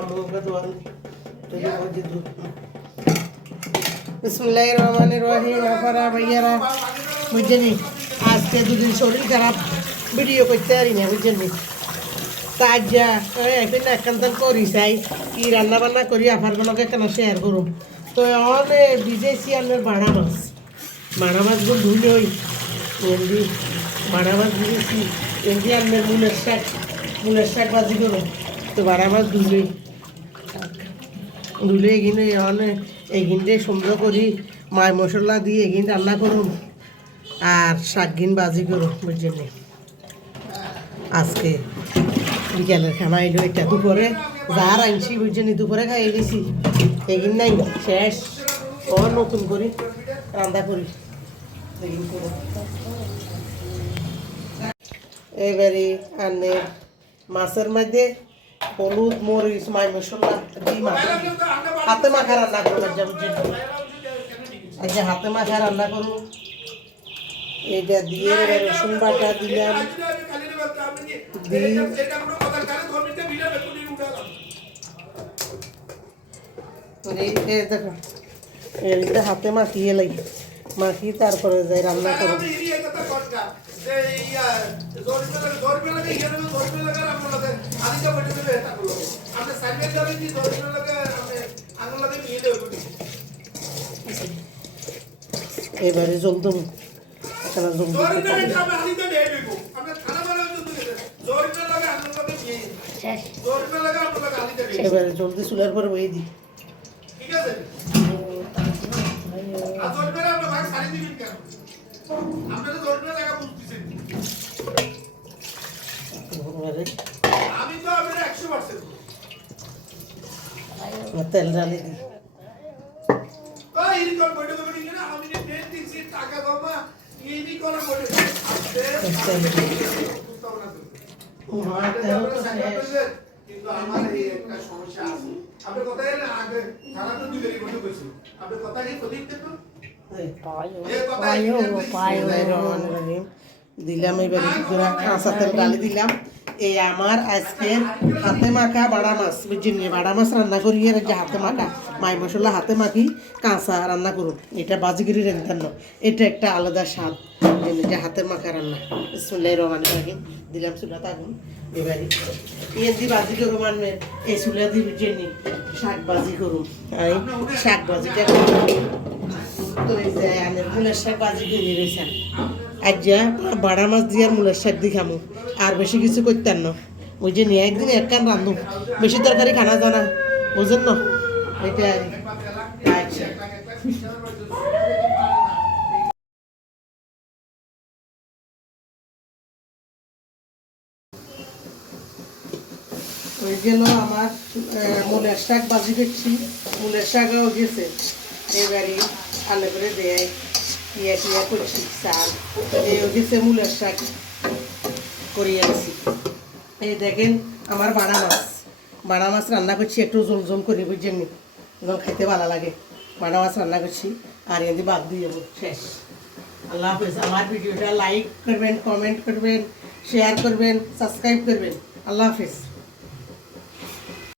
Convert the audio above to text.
আমুকে দোয়ান তুই বজি দু বিসমিল্লাহির রহমানির রহিম আপারা ভাইয়ারা বুঝছেন আজকে দুদিন শরীর খারাপ ভিডিও করতে পারি না বুঝছেন তাজা এখন একান্তন করি চাই কি রান্না বান্না করি আফারগুলোকে কেন শেয়ার করুন তো অনেক ভিজেছি আমার বাড়া মাছগুলো ধুলোই এমনি বাড়া মাছ ভিজেছি এমনি আমার মুলের শাক ভাজি করুন তো বাড়া মাছ ধুলোই এগিনে অনেক এগিনটে সুন্দর করি মায় মশলা দিয়ে এগিন রান্না করুন আর শাকগিন ভাজি করুন বুঝছেন আজকে বিকেলের খানা এলো এটা দুপুরে যার আনছি বুঝছেন দুপুরে খাইয়ে দিছি এগিন নাই শেষ ও নতুন করি রান্না করি এবারে আনে মাছের মধ্যে হলুদ মরিচ মাই মশলা দিয়ে হাতে মাখা রান্না করবো বুঝছেন আচ্ছা হাতে মাখা রান্না করবো এটা দিয়ে রসুন বাটা দিলাম দেখো এটা হাতে মাখিয়ে লাগি মাখিয়ে তারপরে যাই রান্না করবো এবারে জল দেবো এখানে জল এবারে জলদি চুলার পরে বয়ে দিই তেল ঢালি দিই দিলাম এবার কাঁচা তেল ডালি দিলাম এই আমার আজকের হাতে মাখা বাড়া মাছ বুঝছেন বাড়া মাছ রান্না করি আর যে হাতে মাখা মাই মশলা হাতে মাখি কাঁচা রান্না করুন এটা বাজিগিরি রান্না এটা একটা আলাদা স্বাদ যে হাতের মাখা রান্না বিসমিল্লাহির রহমানির রহিম দিলাম চুলাতে আগুন এবারে দি বাজি করুম আনবেন এই চুলা দিয়ে বুঝছেন শাক বাজি করুন এই শাক বাজিটা তো এই যে আনের মুলের শাক বাজি করে রয়েছেন আজ যা বাড়া মাছ দিয়ে আর মুলের শাক দিয়ে খামো আর বেশি কিছু করতেন না ওই যে নিয়ে একদিন এক কান রান্ধুম বেশি তরকারি খানা জানা বুঝেন না এটা আচ্ছা ওই গেল আমার মুলের শাক বাজি করছি মুলের শাকও গেছে এবারে আলে করে দেয় টিয়া করছি চাল এই গেছে মুলের শাক করিয়ে আছি এই দেখেন আমার বাড়া মাছ রান্না করছি একটু জমজম করি বুঝছেন একদম খেতে ভালো লাগে বাড়া মাছ রান্না করছি আর এদি বাদ দিয়ে যাবো শেষ আল্লাহ হাফেজ আমার ভিডিওটা লাইক করবেন কমেন্ট করবেন শেয়ার করবেন সাবস্ক্রাইব করবেন আল্লাহ হাফেজ